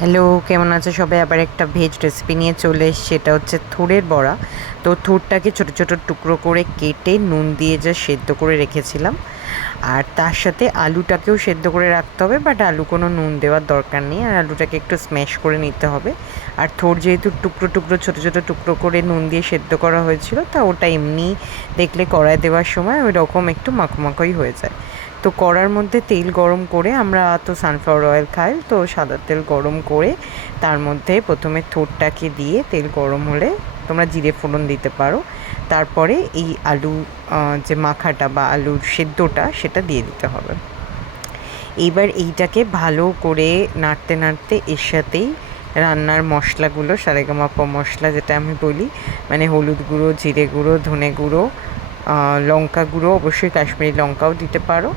Hello কেমন আছে সবাই? আবার একটা ভেজ রেসিপি নিয়ে চলে এসেছি এটা হচ্ছে থুরের বড়া। তো থুরটাকে ছোট ছোট টুকরো করে কেটে নুন দিয়ে যা সেদ্ধ করে রেখেছিলাম। আর তার সাথে আলুটাকেও সেদ্ধ করে রাখতে হবে বাট আলু কোনো নুন দেওয়ার দরকার নেই। আর আলুটাকে একটু স্ম্যাশ করে নিতে হবে। আর থোর যেহেতু টুকরো টুকরো, ছোট ছোট টুকরো করে নুন দিয়ে সেদ্ধ করা হয়েছিল, তা ওটা এমনি দেখলে কড়াই দেওয়ার সময় ওই রকম একটু মাখো মাখোই হয়ে যায়। তো কড়ার মধ্যে তেল গরম করে আমরা তো সানফ্লাওয়ার অয়েল খাই, তো সাদা তেল গরম করে তার মধ্যে প্রথমে থোরটাকে দিয়ে তেল গরম হলে তোমরা জিরে ফোড়ন দিতে পারো। তারপরে এই আলু যে মাখাটা বা আলুর সেদ্ধটা সেটা দিয়ে দিতে হবে। এইবার এইটাকে ভালো করে নাড়তে নাড়তে এর সাথেই রান্নার মশলাগুলো, সারেগামাপা মশলা যেটা আমি বলি মানে হলুদ গুঁড়ো, জিরে গুঁড়ো, ধনে গুঁড়ো লঙ্কা গুঁড়ো, অবশ্যই কাশ্মীরি লঙ্কাও দিতে পারো।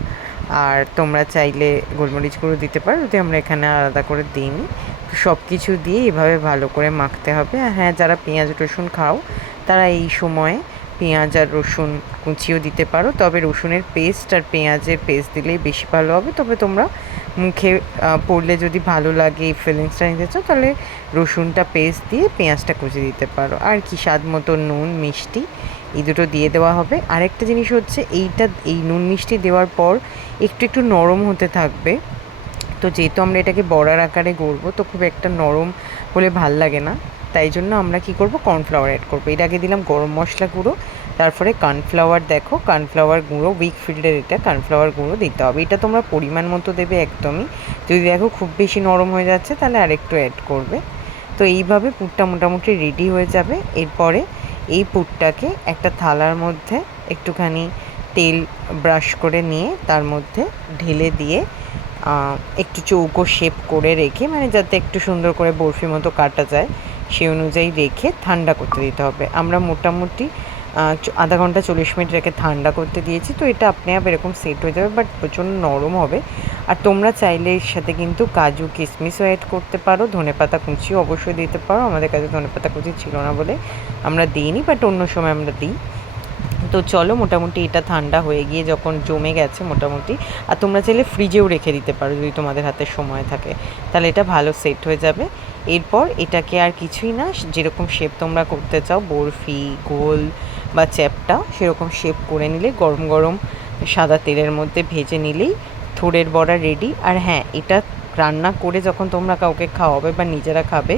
আর তোমরা চাইলে গোলমরিচ গুঁড়ো দিতে পারো, যদি আমরা এখানে আলাদা করে দিইনি। তো সব কিছু দিয়ে এভাবে ভালো করে মাখতে হবে। আর হ্যাঁ যারা পেঁয়াজ রসুন খাও, তারা এই সময়ে পেঁয়াজ আর রসুন কুচিও দিতে পারো। তবে রসুনের পেস্ট আর পেঁয়াজের পেস্ট দিলেই বেশি ভালো হবে। তবে তোমরা মুখে পড়লে যদি ভালো লাগে, এই ফিলিংসটা নিতে চাও, তাহলে রসুনটা পেস্ট দিয়ে পেঁয়াজটা কুচি দিতে পারো। আর কি, স্বাদ মতো নুন, মিষ্টি এই দুটো দিয়ে দেওয়া হবে। আরেকটা জিনিস হচ্ছে এইটা, এই নুন মিষ্টি দেওয়ার পর একটু একটু নরম হতে থাকবে। তো যেহেতু আমরা এটাকে বড়ার আকারে গড়বো, তো খুব একটা নরম হলে ভালো লাগে না। তাই জন্য আমরা কি করব? কর্নফ্লাওয়ার অ্যাড করব। এর আগে দিলাম গরম মশলা গুঁড়ো, তারপরে কর্নফ্লাওয়ার দেখো কর্নফ্লাওয়ার গুঁড়ো উইক ফিল্ডের এটা কর্নফ্লাওয়ার গুঁড়ো দিতে হবে। এটা তোমরা পরিমাণ মতো দেবে একদমই। যদি দেখো খুব বেশি নরম হয়ে যাচ্ছে, তাহলে আরেকটু অ্যাড করবে। তো এইভাবে পুরটা মোটামুটি রেডি হয়ে যাবে। এরপরে এই পুরটাকে একটা থালার মধ্যে একটুখানি তেল ব্রাশ করে নিয়ে তার মধ্যে ঢেলে দিয়ে একটু চৌকো শেপ করে রেখে মানে যাতে একটু সুন্দর করে বরফির মতো কাটা যায়, সেই অনুযায়ী রেখে ঠান্ডা করতে দিতে হবে। আমরা মোটামুটি আধা ঘণ্টা চল্লিশ মিনিট রেখে ঠান্ডা করতে দিয়েছি, তো এটা আপনি আপ এরকম সেট হয়ে যাবে বাট প্রচণ্ড নরম হবে। আর তোমরা চাইলে এর সাথে কিন্তু কাজু কিশমিশও অ্যাড করতে পারো ধনেপাতা কুচিও অবশ্যই দিতে পারো। আমাদের কাছে ধনেপাতা কুচি ছিল না বলে আমরা দিইনি বাট অন্য সময় আমরা দিই। তো চলো, মোটামুটি এটা ঠান্ডা হয়ে গিয়ে যখন জমে গেছে মোটামুটি। আর তোমরা চাইলে ফ্রিজেও রেখে দিতে পারো যদি তোমাদের হাতে সময় থাকে। তাহলে এটা ভালো সেট হয়ে যাবে। এরপর এটাকে আর কিছুই না, যেরকম শেপ তোমরা করতে চাও, বরফি, গোল বা চ্যাপটা সেরকম শেপ করে নিলে গরম গরম সাদা তেলের মধ্যে ভেজে নিলেই থোড়ের বড়া রেডি আর হ্যাঁ এটা রান্না করে যখন তোমরা কাউকে খাওয়াবে বা নিজেরা খাবে,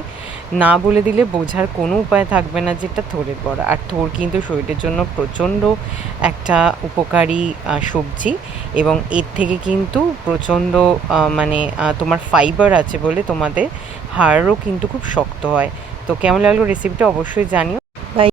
না বলে দিলে বোঝার কোনো উপায় থাকবে না যে এটা থোড়ের বড়া। আর থোড় কিন্তু শরীরের জন্য প্রচণ্ড একটা উপকারী সবজি এবং এর থেকে কিন্তু প্রচণ্ড মানে তোমার ফাইবার আছে বলে তোমাদের হাড়ও কিন্তু খুব শক্ত হয়। তো কেমন লাগল রেসিপিটা অবশ্যই জানিও।